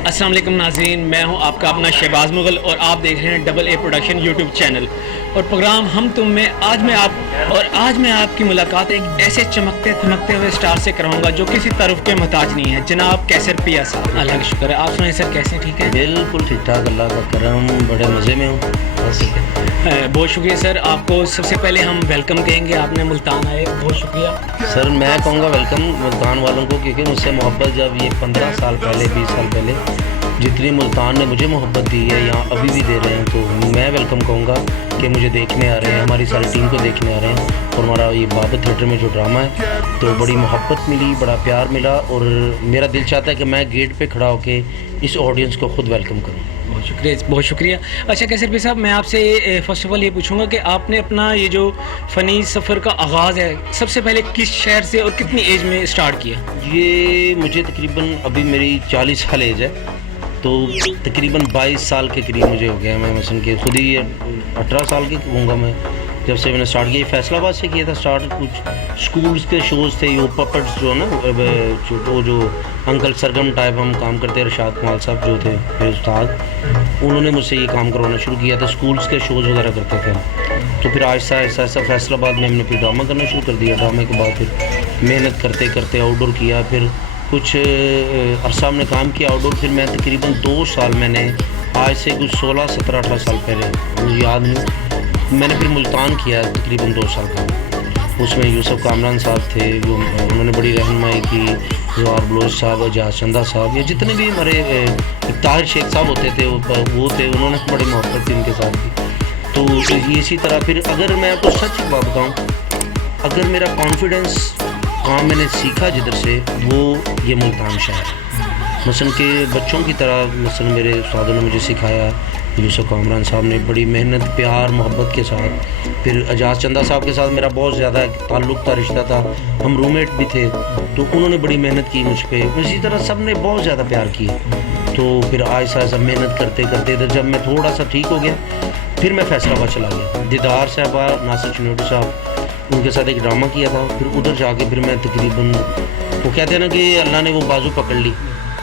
अस्सलाम वालेकुम नाज़रीन, मैं हूं आपका अपना शहबाज मुगल और आप देख रहे हैं double A production YouTube channel और प्रोग्राम हम तुम में। आज मैं आपकी मुलाकात एक ऐसे चमकते थमकते हुए स्टार से कराऊंगा जो किसी तारुफ के मोहताज नहीं है, जनाब कैसर पिया साहब। अल्लाह का शुक्र है। आप सुनाइए सर, कैसे? ठीक है, बिल्कुल ठीक ठाक, अल्लाह का करम, बड़े मज़े में हूँ बस। बहुत शुक्रिया सर, आपको सबसे पहले हम वेलकम कहेंगे, आपने मुल्तान आए, बहुत शुक्रिया सर। मैं कहूँगा वेलकम मुल्तान वालों को, क्योंकि मुझसे मोहब्बत जब ये 15 साल पहले 20 साल पहले जितनी मुल्तान ने मुझे मोहब्बत दी है, यहाँ अभी भी दे रहे हैं, तो मैं वेलकम कहूँगा कि मुझे देखने आ रहे हैं, हमारी सारी टीम को देखने आ रहे हैं। और हमारा ये बाबर थिएटर में जो ड्रामा है, तो बड़ी मोहब्बत मिली, बड़ा प्यार मिला और मेरा दिल चाहता है कि मैं गेट पे खड़ा होके इस ऑडियंस को खुद वेलकम करूँ। बहुत शुक्रिया, बहुत शुक्रिया। अच्छा कैसर भाई साहब, मैं आपसे फर्स्ट ऑफ ऑल ये पूछूंगा कि आपने अपना ये जो फ़नी सफ़र का आगाज़ है, सबसे पहले किस शहर से और कितनी एज में स्टार्ट किया? ये मुझे तकरीबन अभी मेरी 40 साल एज है, तो तकरीबन 22 साल के करीब मुझे हो गया। मैं मसलन के खुद ही 18 साल की होऊंगा मैं जब से मैंने स्टार्ट किया। फैसलाबाद से किया था स्टार्ट। कुछ स्कूल्स के शोज़ थे, यो पपट्स जो है ना, वो जो अंकल सरगम टाइप हम काम करते हैं, रशाद कमाल साहब जो थे मेरे उस्ताद, उन्होंने मुझसे ये काम करवाना शुरू किया था। स्कूल्स के शोज़ वगैरह करते थे, तो फिर आहिस्ता आहिस्ता फैसलाबाद में हमने फिर ड्रामा करना शुरू कर दिया। ड्रामे के बाद फिर मेहनत करते करते आउटडोर किया, फिर कुछ अरसा हमने काम किया आउटडोर। फिर मैं तकरीबन 2 साल, मैंने आज से कुछ 16, 17, 18 साल पहले, मुझे याद नहीं, मैंने फिर मुल्तान किया तकरीबन 2 साल का। उसमें यूसुफ कामरान साहब थे, वो उन्होंने बड़ी रहनुमाई की। जवाहर बलोच साहब, एजाज चंदा साहब, या जितने भी हमारे ताहिर शेख साहब होते थे वो थे, उन्होंने बड़ी मोहब्बत थी उनके साथ भी। तो इसी तरह फिर अगर मैं आपको सच बात बताऊँ, अगर मेरा कॉन्फिडेंस काम मैंने सीखा जिधर से, वो ये मुल्तान शहर मसलन के बच्चों की तरह, मसलन मेरे उस्तादों ने मुझे सिखाया। यूसुफ कामरान साहब ने बड़ी मेहनत, प्यार, मोहब्बत के साथ। फिर एजाज चंदा साहब के साथ मेरा बहुत ज़्यादा ताल्लुक़ था, रिश्ता था, हम रूममेट भी थे, तो उन्होंने बड़ी मेहनत की मुझ पर। इसी तरह सब ने बहुत ज़्यादा प्यार किया। तो फिर आहिस्ता आहिस्ता मेहनत करते करते इधर जब मैं थोड़ा सा ठीक हो गया, फिर मैं फैसलाबाद चला गया। दीदार साहबा, नासिर चनोटी साहब, उनके साथ एक ड्रामा किया था। फिर उधर जाके फिर मैं तकरीबन, वो कहते हैं ना कि अल्लाह ने वो बाजू पकड़ ली,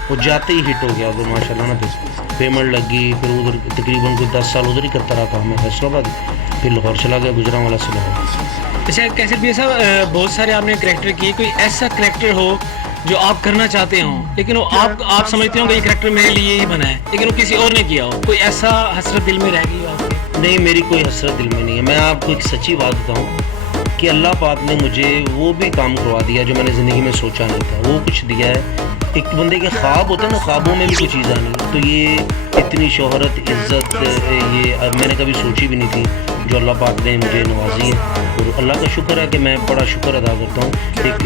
वो जाते ही हिट हो गया उधर माशाल्लाह ना। फिर पेमेंट लग गई, फिर उधर तकरीबन कोई 10 साल उधर ही करता रहा काम मैं फैसलाबाद। फिर लाहौर चला गया, गुजरांवाला से लाहौर। अच्छा कैसर भाई साहब, बहुत सारे आपने करैक्टर किए, कोई ऐसा करैक्टर हो जो आप करना चाहते हो, लेकिन वो आप समझते हो कि ये करैक्टर मेरे लिए ही बना है, लेकिन वो किसी और ने किया हो, कोई ऐसा हसरत दिल में रह गई हो आपके? नहीं, मेरी कोई हसरत दिल में नहीं है। मैं आपको एक सच्ची बात बताऊँ कि अल्लाह पाक ने मुझे वो भी काम करवा दिया जो मैंने ज़िंदगी में सोचा नहीं था, वो कुछ दिया है। एक बंदे के ख्वाब होता है ना, ख्वाबों में भी कोई चीज़ आनी, तो ये इतनी शोहरत, इज़्ज़त, ये मैंने कभी सोची भी नहीं थी, जो अल्लाह पाक ने मुझे नवाजी है। और अल्लाह का शुक्र है कि मैं बड़ा शुक्र अदा करता हूँ। एक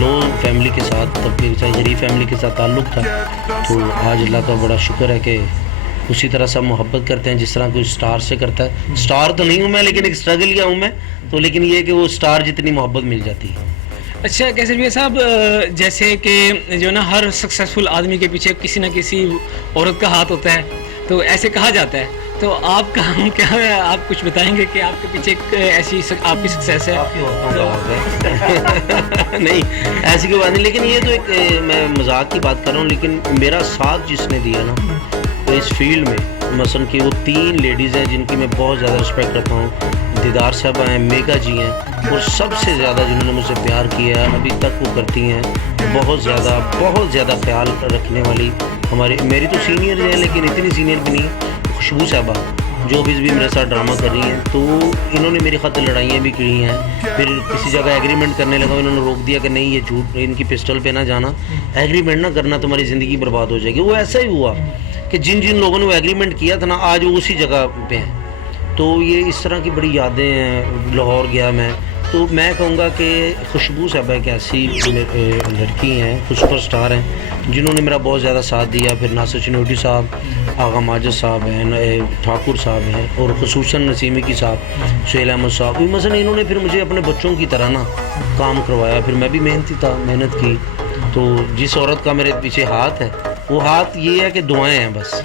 लो फैमिली के साथ, तबके के साथ, गरीब फैमिली के साथ ताल्लुक़ था, तो आज अल्लाह का बड़ा शुक्र है कि उसी तरह सब मोहब्बत करते हैं जिस तरह कोई स्टार से करता है। स्टार तो नहीं हूँ मैं, लेकिन एक स्ट्रगल किया हूँ मैं, तो लेकिन ये कि वो स्टार जितनी मोहब्बत मिल जाती है। अच्छा कैसर भैया साहब, जैसे कि जो ना हर सक्सेसफुल आदमी के पीछे किसी न किसी औरत का हाथ होता है, तो ऐसे कहा जाता है, तो आपका हम क्या है, आप कुछ बताएंगे कि आपके पीछे ऐसी आपकी सक्सेस है? नहीं, ऐसी कोई बात नहीं, लेकिन ये तो एक मैं मजाक की बात कर रहा हूँ, लेकिन मेरा साथ जिसने दिया ना, तो इस फील्ड में मसलन की वो 3 लेडीज़ हैं जिनकी मैं बहुत ज़्यादा रिस्पेक्ट करता हूँ। दीदार साहब हैं, मेगा जी हैं, और सबसे ज़्यादा जिन्होंने मुझसे प्यार किया है, अभी तक वो करती हैं, बहुत ज़्यादा ख्याल रखने वाली हमारी, मेरी तो सीनियर है लेकिन इतनी सीनियर भी नहीं, खुशबू साहबा जो भी मेरे साथ ड्रामा कर रही हैं, तो इन्होंने मेरी खातिर लड़ाइयाँ भी की हैं। फिर किसी जगह एग्रीमेंट करने लगा, इन्होंने रोक दिया कि नहीं, ये झूठ, इनकी पिस्टल पे ना जाना, एग्रीमेंट ना करना, तुम्हारी ज़िंदगी बर्बाद हो जाएगी। वो ऐसा ही हुआ कि जिन जिन लोगों ने वो एग्रीमेंट किया था ना, आज वो उसी जगह पे हैं। तो ये इस तरह की बड़ी यादें हैं। लाहौर गया मैं, तो मैं कहूँगा कि खुशबू साहब एक ऐसी लड़की हैं, सुपर स्टार हैं, जिन्होंने मेरा बहुत ज़्यादा साथ दिया। फिर नासिर चनोटी साहब, आगा माजिद साहब हैं, ठाकुर साहब हैं, और खुसूसन नसीमी की साहब, सुहेल अहमद साहब, मसलन इन्होंने फिर मुझे अपने बच्चों की तरह ना काम करवाया। फिर मैं भी मेहनती था, मेहनत की। तो जिस औरत का मेरे पीछे हाथ है, वो हाथ ये है कि दुआएं हैं, बस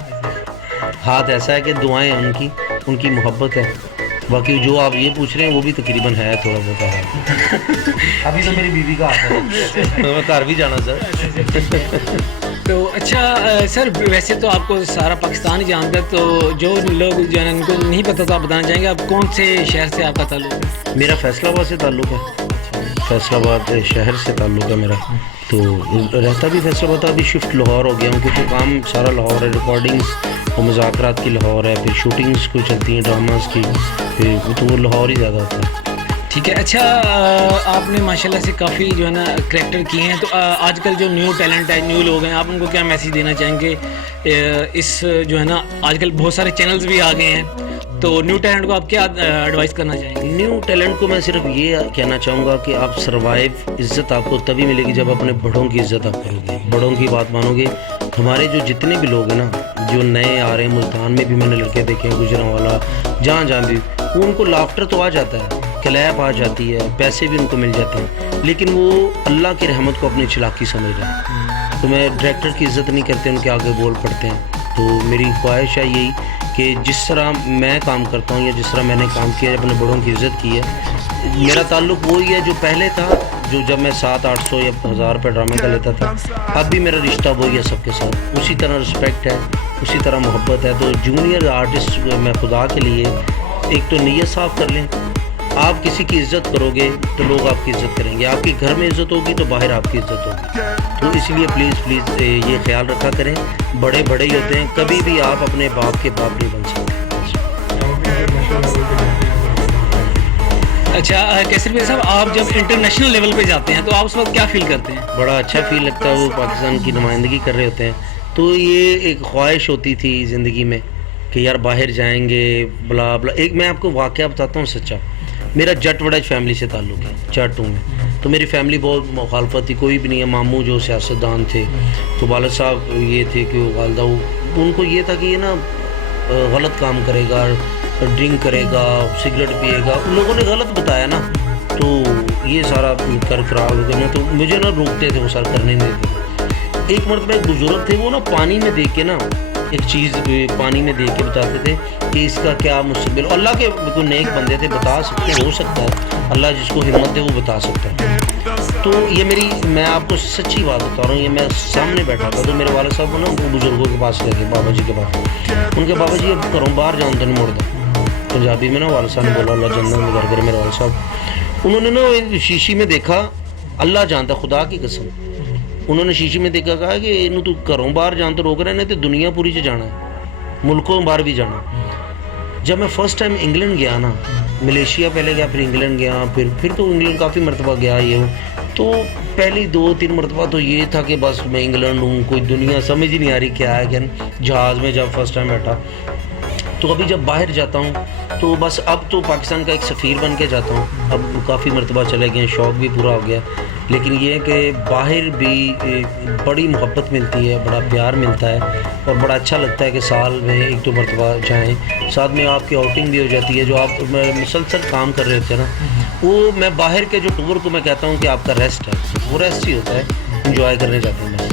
हाथ ऐसा है कि दुआएं हैं उनकी मोहब्बत है। باقی جو آپ یہ پوچھ رہے ہیں وہ بھی تقریباً ہے تھوڑا بہت ابھی تو میری بیوی کا آتا ہے میں گھر بھی جانا سر. تو اچھا سر ویسے تو آپ کو سارا پاکستان ہی جانتا ہے, تو جو لوگ جو ہے ان کو نہیں پتہ تو آپ بتانا چاہیں گے آپ کون سے شہر سے آپ کا تعلق ہے؟ میرا فیصلہ آباد سے تعلق ہے, فیصلہ آباد شہر سے تعلق ہے میرا, تو رہتا بھی فیصلہ آباد, ابھی شفٹ لاہور ہو گیا ہوں کیونکہ کام سارا لاہور ہے, ریکارڈنگس اور مذاکرات کی لاہور ہے, پھر شوٹنگس کوئی چلتی ہیں ڈراماز کی, پھر تو وہ لاہور ہی زیادہ ہوتا ہے. ٹھیک ہے. اچھا آپ نے ماشاءاللہ سے کافی جو ہے نا کریکٹر کیے ہیں, تو آج کل جو نیو ٹیلنٹ ہے, نیو لوگ ہیں, آپ ان کو کیا میسیج دینا چاہیں گے؟ اس جو ہے نا آج کل بہت سارے چینلز بھی آ گئے ہیں, تو نیو ٹیلنٹ کو آپ کیا ایڈوائز کرنا چاہیں گے؟ نیو ٹیلنٹ کو میں صرف یہ کہنا چاہوں گا کہ آپ سروائیو, عزت آپ کو تبھی ملے گی جب اپنے بڑوں کی عزت آپ کرو گے, بڑوں کی بات مانو گے. ہمارے جو جتنے بھی لوگ ہیں نا جو نئے آ رہے ہیں, ملتان میں بھی میں نے لڑکے دیکھے ہیں, گجرانوالا, جہاں بھی, وہ ان کو لافٹر تو آ جاتا ہے, کلیپ آ جاتی ہے, پیسے بھی ان کو مل جاتے ہیں, لیکن وہ اللہ کی رحمت کو اپنی چلاکی سمجھ رہے ہیں. تو میں ڈائریکٹر کی عزت نہیں کرتے, ان کے آگے بول پڑتے ہیں. تو میری خواہش ہے یہی کہ جس طرح میں کام کرتا ہوں یا جس طرح میں نے کام کیا ہے, اپنے بڑوں کی عزت کی ہے, میرا تعلق وہی ہے جو پہلے تھا, جو جب میں 700-800 یا 1000 روپے ڈرامے کا لیتا تھا, اب بھی میرا رشتہ وہی ہے سب کے ساتھ, اسی طرح رسپیکٹ ہے, اسی طرح محبت ہے. تو جونیئر آرٹسٹ میں خدا کے لیے ایک تو نیت صاف کر لیں, آپ کسی کی عزت کرو گے تو لوگ آپ کی عزت کریں گے, آپ کے گھر میں عزت ہوگی تو باہر آپ کی عزت ہوگی. تو اس لیے پلیز یہ خیال رکھا کریں, بڑے بڑے ہی ہوتے ہیں, کبھی بھی آپ اپنے باپ کے باپ نہیں بن سکتے. اچھا کیسر بھائی صاحب, آپ جب انٹرنیشنل لیول پہ جاتے ہیں تو آپ اس وقت کیا فیل کرتے ہیں؟ بڑا اچھا فیل لگتا ہے, وہ پاکستان کی نمائندگی کر رہے ہوتے ہیں, تو یہ ایک خواہش ہوتی تھی زندگی میں کہ یار باہر جائیں گے بلا بلا. ایک میں آپ کو واقعہ بتاتا ہوں سچا, میرا جٹ وڑج فیملی سے تعلق ہے, جٹ ہوں میں, تو میری فیملی بہت مخالفت تھی, کوئی بھی نہیں ہے. ماموں جو سیاستدان تھے, تو والد صاحب یہ تھے کہ والدہ ان کو یہ تھا کہ یہ نا غلط کام کرے گا, ڈرنک کرے گا, سگریٹ پیے گا, ان لوگوں نے غلط بتایا نا, تو یہ سارا کر کرنا, تو مجھے نا روکتے تھے وہ سارا کرنے نہیں دیتے. ایک مرتبہ ایک بزرگ تھے, وہ نا پانی میں دیکھ کے نا ایک چیز پانی میں دیکھ کے بتاتے تھے کہ اس کا کیا مستقبل. اللہ کے بالکل نیک بندے تھے, بتا سکتے, ہو سکتا ہے اللہ جس کو ہمت دے وہ بتا سکتا ہے. تو یہ میں آپ کو سچی بات بتا رہا ہوں, یہ میں سامنے بیٹھا تھا, تو میرے والد صاحب کو نا وہ بزرگوں کے پاس لے گئے, بابا جی کے پاس. ان کے بابا جی اب گھروں باہر جاؤں تو نہیں مڑتا, پنجابی میں نا والد صاحب نے بولا اللہ جنت میں گھر کرے میرے والد صاحب. انہوں نے نا شیشی میں دیکھا, اللہ جانتا خدا کی قسم, انہوں نے شیشی میں دیکھا, کہا کہ انہوں تو گھروں باہر جان تو روک رہے ہیں, تو دنیا پوری سے جانا ہے, ملکوں باہر بھی جانا. جب میں فرسٹ ٹائم انگلینڈ گیا نا, ملیشیا پہلے گیا, پھر انگلینڈ گیا, پھر تو انگلینڈ کافی مرتبہ گیا یہ ہوں, تو پہلی 2-3 مرتبہ تو یہ تھا کہ بس میں انگلینڈ ہوں, کوئی دنیا سمجھ ہی نہیں آ رہی کیا ہے. کہ جہاز میں جب فرسٹ ٹائم بیٹھا, تو ابھی جب باہر جاتا ہوں تو بس اب تو پاکستان کا ایک سفیر بن کے جاتا ہوں, اب کافی مرتبہ چلے گئے, شوق بھی پورا ہو گیا. لیکن یہ کہ باہر بھی بڑی محبت ملتی ہے, بڑا پیار ملتا ہے, اور بڑا اچھا لگتا ہے کہ سال میں 1-2 مرتبہ جائیں. ساتھ میں آپ کی آؤٹنگ بھی ہو جاتی ہے, جو آپ مسلسل کام کر رہے ہوتے ہیں نا, وہ میں باہر کے جو ٹور کو میں کہتا ہوں کہ آپ کا ریسٹ ہے, وہ ریسٹ ہی ہوتا ہے, انجوائے کرنے جاتے ہیں.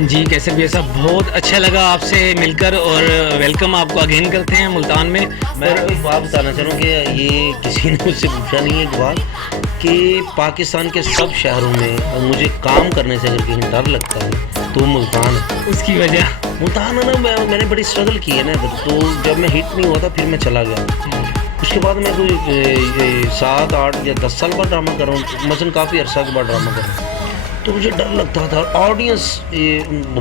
جی کیسر بھائی صاحب, بہت اچھا لگا آپ سے مل کر, اور ویلکم آپ کو اگین کرتے ہیں ملتان میں. میں ایک بات بتانا چاہ رہا ہوں کہ یہ کسی نے مجھ سے پوچھا نہیں ہے ایک بات, کہ پاکستان کے سب شہروں میں مجھے کام کرنے سے اگر کہیں ڈر لگتا ہے تو ملتان ہے. اس کی وجہ ملتان ہے نا, میں نے بڑی اسٹرگل کی ہے نا, تو جب میں ہٹ نہیں ہوا تھا پھر میں چلا گیا. اس کے بعد میں کوئی 7-8 یا 10 سال بعد ڈرامہ کر رہا ہوں, مثلاً کافی عرصہ کے بعد ڈرامہ کر رہا ہوں, تو مجھے ڈر لگتا تھا. آڈینس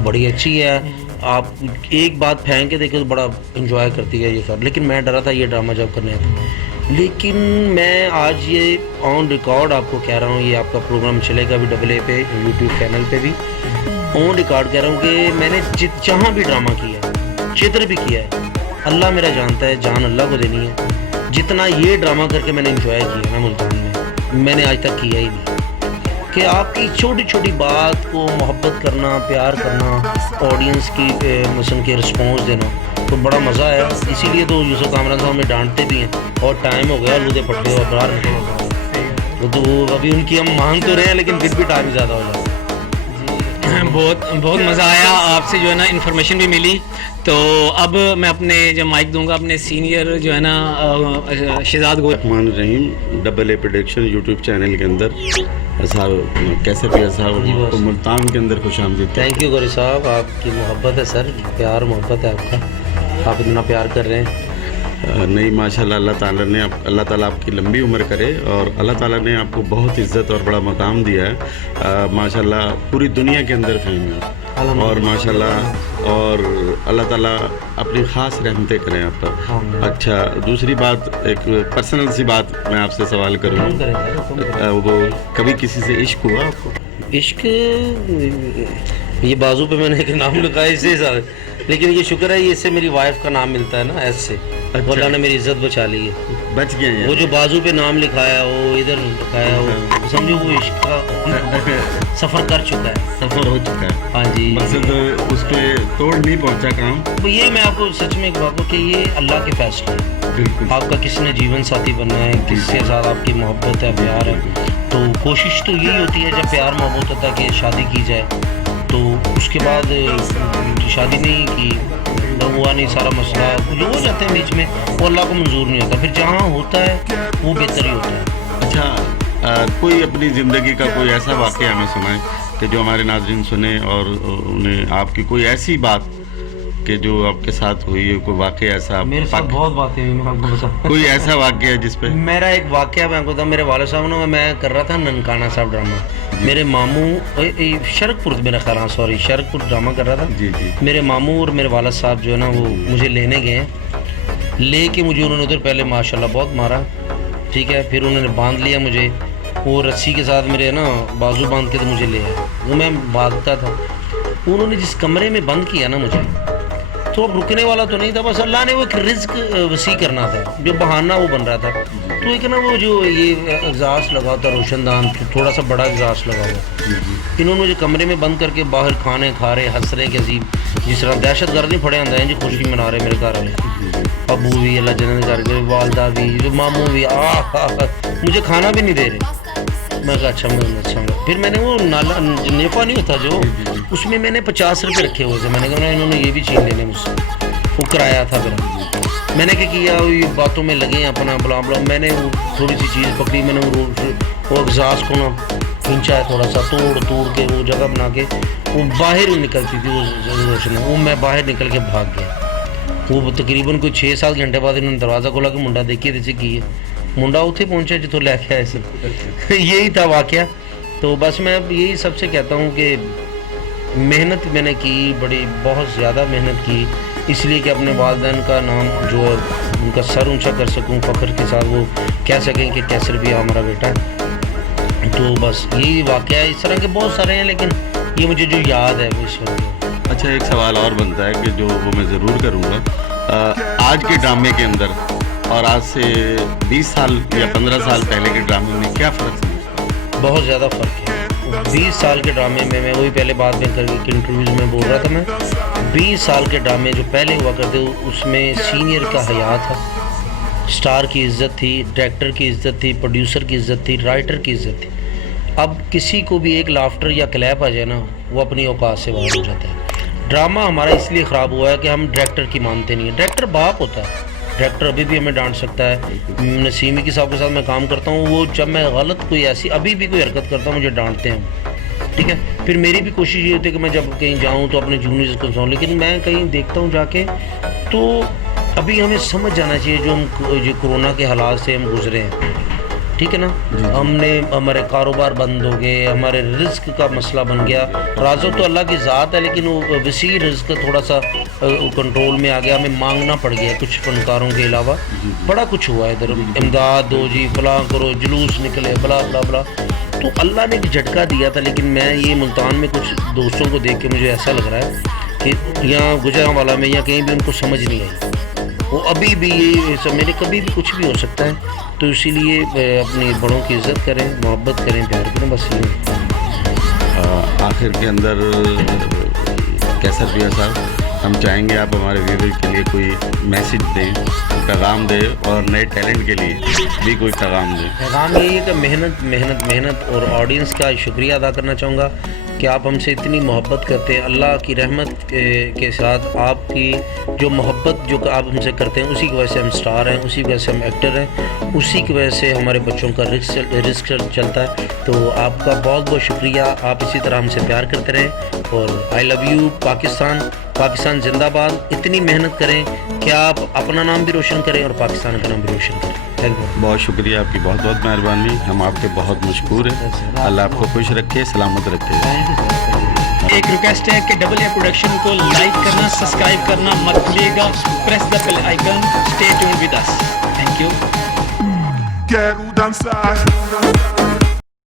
بڑی اچھی ہے, آپ ایک بات پھینک کے دیکھیں تو بڑا انجوائے کرتی ہے یہ سب, لیکن میں ڈرا تھا یہ ڈرامہ جب کرنے آتا. لیکن میں آج یہ آن ریکارڈ آپ کو کہہ رہا ہوں, یہ آپ کا پروگرام چلے گا بھی AA پہ, یوٹیوب چینل پہ بھی آن ریکارڈ کہہ رہا ہوں کہ میں نے جہاں بھی ڈرامہ کیا ہے, چتر بھی کیا ہے, اللہ میرا جانتا ہے, جان اللہ کو دینی ہے, جتنا یہ ڈرامہ کر کے میں نے انجوائے کیا نا ملتان میں نے آج تک کیا ہی نہیں. کہ آپ کی چھوٹی چھوٹی بات کو محبت کرنا, پیار کرنا, آڈینس کی مثلاً کے رسپانس دینا, تو بڑا مزہ آیا. اسی لیے تو یوسف کامران صاحب ہمیں ڈانٹتے بھی ہیں, اور ٹائم ہو گیا لودے پٹے اور باہر نکلے, تو ابھی ان کی ہم مانگ تو رہے ہیں لیکن پھر بھی ٹائم زیادہ ہو جائے. बहुत बहुत मज़ा आया, आपसे जो है ना इन्फॉर्मेशन भी मिली। तो अब मैं अपने जो माइक दूंगा अपने सीनियर जो है ना शहजाद गोल। Rehman Rahim, double A production YouTube channel के अंदर साहब कैसे भी साहब तो मुल्तान के अंदर खुश आमदीद। थैंक यू गौरी साहब, आपकी मोहब्बत है सर, प्यार मोहब्बत है आपका, आप इतना प्यार कर रहे हैं। नहीं माशाल्लाह, अल्लाह ताला आपकी लंबी उम्र करे और अल्लाह ताला ने आपको बहुत इज़्ज़त और बड़ा मकाम दिया है। माशाल्लाह पूरी दुनिया के अंदर फेम है और माशाल्लाह और अल्लाह ताला अपनी ख़ास रहमतें करें आप पर। अच्छा, दूसरी बात, एक पर्सनल सी बात मैं आपसे सवाल करूँ, वो कभी किसी से इश्क हुआ आपको? इश्क, ये बाजू पे मैंने एक नाम लिखा है इससे सारे, लेकिन ये शुक्र है, ये इससे मेरी वाइफ का नाम मिलता है ना, ऐसे अल्लाह ने मेरी इज्जत बचा ली है, बच गए हैं। वो जो बाजू पे नाम लिखाया, वो इधर लिखाया, वो समझो वो इश्क का सफ़र कर चुका है, सफ़र हो चुका है। हाँ जी, मकसद उस पर तोड़ नहीं पहुंचा काम। तो ये मैं आपको सच में एक बात कि ये अल्लाह के फैसले हैं। बिल्कुल, आपका किसने जीवन साथी बनना है, किसके साथ आपकी मोहब्बत है, प्यार है, तो कोशिश तो यही होती है जब प्यार मोहब्बत होता है कि शादी की जाए, तो उसके बाद शादी नहीं की तो हुआ नहीं, सारा मसला जो हो जाते हैं बीच में, वो अल्लाह को मंजूर नहीं होता, फिर जहाँ होता है वो बेहतर ही होता है। अच्छा, कोई अपनी ज़िंदगी का कोई ऐसा वाक़या हमें सुनाए कि जो हमारे नाज़रीन सुने और उन्हें आपकी कोई ऐसी बात कि जो आपके साथ हुई है, कोई वाक़या ऐसा। मेरे साथ बहुत बातें हुई, मैं आपको बता कोई ऐसा वाक़या है जिस पे मेरा एक वाक़या मैं आपको बताऊँ, मेरे वाले साहब ने, मैं कर रहा था ननकाना साहब ड्रामा, मेरे मामू शरकपुर, मेरा ख्याल, हाँ सॉरी, शरकपुर ड्रामा कर रहा था। जी जी, मेरे मामू और मेरे वाला साहब जो है ना, वो मुझे लेने गए, लेके मुझे उन्होंने उधर पहले माशाल्लाह बहुत मारा, ठीक है, फिर उन्होंने बांध लिया मुझे, वो रस्सी के साथ मेरे ना बाजू बांध के तो मुझे ले आए, वो मैं भागता था, उन्होंने जिस कमरे में बंद किया ना मुझे, तो अब रुकने वाला तो नहीं था, बस अल्लाह ने वो एक रिस्क वसी करना था, जो बहाना वो बन रहा था, तो एक ना वो जो ये एग्जास्ट लगा होता रोशनदान, तो थोड़ा सा बड़ा एग्जास्ट लगा हुआ, इन्होंने मुझे कमरे में बंद करके बाहर खाने खा रहे, हंस रहे कि अजीब, जिस तरह दहशत गर्द नहीं फड़े आंदा है जी, खुशी मना रहे मेरे घर वाले, अबू भी अल्लाह जन्नत करके, वालदा भी, जो मामू भी, मुझे खाना भी नहीं दे रहे। मैं कहा अच्छा, मैं अच्छा, फिर मैंने वो नाला नेफा नहीं होता जो, उसमें मैंने 50 रुपये रखे हुए थे, मैंने कहा इन्होंने ये भी छीन लेने मुझसे, वो कराया था। फिर मैंने क्या किया, ये बातों में लगे अपना बुला बुला, मैंने वो थोड़ी सी चीज़ पकड़ी, मैंने वो एग्जास्ट को ना खींचा है थोड़ा सा, तोड़ के वो जगह बना के, वो बाहर ही निकलती थी वो रोशनी, वो मैं बाहर निकल के भाग गया। वो तकरीबन कोई 6-7 घंटे बाद इन्होंने दरवाज़ा खोला कि मुंडा देखिए थे की है, मुंडा उत्थे पहुँचा जितों लैके आए से यही था वाक़या। तो बस मैं अब यही सबसे कहता हूँ कि मेहनत मैंने की, बड़ी बहुत ज़्यादा मेहनत की, इसलिए कि अपने वालिदैन का नाम जो है उनका सर ऊंचा कर सकूं, फ़ख्र के साथ वो कह सकें कि कैसर भी हमारा बेटा है। तो बस यही वाक़या है, इस तरह के बहुत सारे हैं, लेकिन ये मुझे जो याद है वो इस वक्त। अच्छा, एक सवाल और बनता है कि जो वो मैं ज़रूर करूँगा, आज के ड्रामे के अंदर और आज से 20 साल या 15 साल पहले के ड्रामे में क्या फ़र्क है? बहुत ज़्यादा फ़र्क है। 20 साल के ड्रामे में, मैं वही पहले बात में करके इंटरव्यूज़ में बोल रहा था, मैं 20 साल के ड्रामे जो पहले हुआ करते उसमें सीनियर का हया था, स्टार की इज़्ज़त थी, डायरेक्टर की इज़्ज़त थी, प्रोड्यूसर की इज़्ज़त थी, राइटर की इज़्ज़त थी। अब किसी को भी एक लाफ्टर या क्लैप आ जाए ना, वो अपनी औकात से बाहर हो जाता है। ड्रामा हमारा इसलिए ख़राब हुआ है कि हम डायरेक्टर की मानते नहीं हैं। डायरेक्टर बाप होता है, डायरेक्टर अभी भी हमें डांट सकता है। नसीमी के साहब के साथ मैं काम करता हूँ, वो जब मैं गलत कोई ऐसी अभी भी कोई हरकत करता हूँ मुझे डांटते हैं, ठीक है। फिर मेरी भी कोशिश ये होती है कि मैं जब कहीं जाऊँ तो अपने जूनियर्स को सुनाऊँ, लेकिन मैं कहीं देखता हूँ जाके, तो अभी हमें समझ जाना चाहिए जो हम जो कोरोना के हालात से हम गुजरे हैं, ठीक है ना। हमने हमारे कारोबार बंद हो गए, हमारे रिस्क का मसला बन गया। राज़क़ तो अल्लाह की ज़ात है, लेकिन वो वसी रिस्क थोड़ा सा कंट्रोल में आ गया, हमें मांगना पड़ गया कुछ फनकारों के अलावा। बड़ा कुछ हुआ इधर, इमदाद दो जी, फलां करो, जुलूस निकले, बला बला बला। तो अल्लाह ने एक झटका दिया था, लेकिन मैं ये मुल्तान में कुछ दोस्तों को देख के मुझे ऐसा लग रहा है कि यहाँ गुजरांवाला में या कहीं भी उनको समझ नहीं आई। वो अभी भी ये सब, मेरे कभी भी कुछ भी हो सकता है, तो इसीलिए अपनी बड़ों की इज़्ज़त करें, मोहब्बत करें, प्यार करें, बस ये। आखिर के अंदर कैसर भैया साहब, हम चाहेंगे आप हमारे व्यूअर के लिए कोई मैसेज दें, पैगाम दें और नए टैलेंट के लिए भी कोई पैगाम दें। पैगाम यही है कि मेहनत मेहनत मेहनत, और ऑडियंस का शुक्रिया अदा करना चाहूँगा कि आप हमसे इतनी मोहब्बत करते हैं। अल्लाह की रहमत के साथ आपकी जो मोहब्बत जो आप हमसे करते हैं, उसी की वजह से हम स्टार हैं, उसी की वजह से हम एक्टर हैं, उसी की वजह से हमारे बच्चों का रिस्क चलता है। तो आपका बहुत बहुत शुक्रिया, आप इसी तरह हमसे प्यार करते रहें। और I love you Pakistan, Pakistan जिंदाबाद। इतनी मेहनत करें कि आप अपना नाम भी रोशन करें और पाकिस्तान का नाम भी रोशन करें। Thank you. बहुत शुक्रिया, आपकी बहुत बहुत मेहरबानी, हम आपके बहुत मशहूर हैं। अल्लाह आपको खुश रखे, सलामत रखे। एक रिक्वेस्ट है कि डबल ए प्रोडक्शन को लाइक करना, सब्सक्राइब करना मत भूलिएगा। Press the bell icon, stay tuned with us. Thank you. Quero dançar.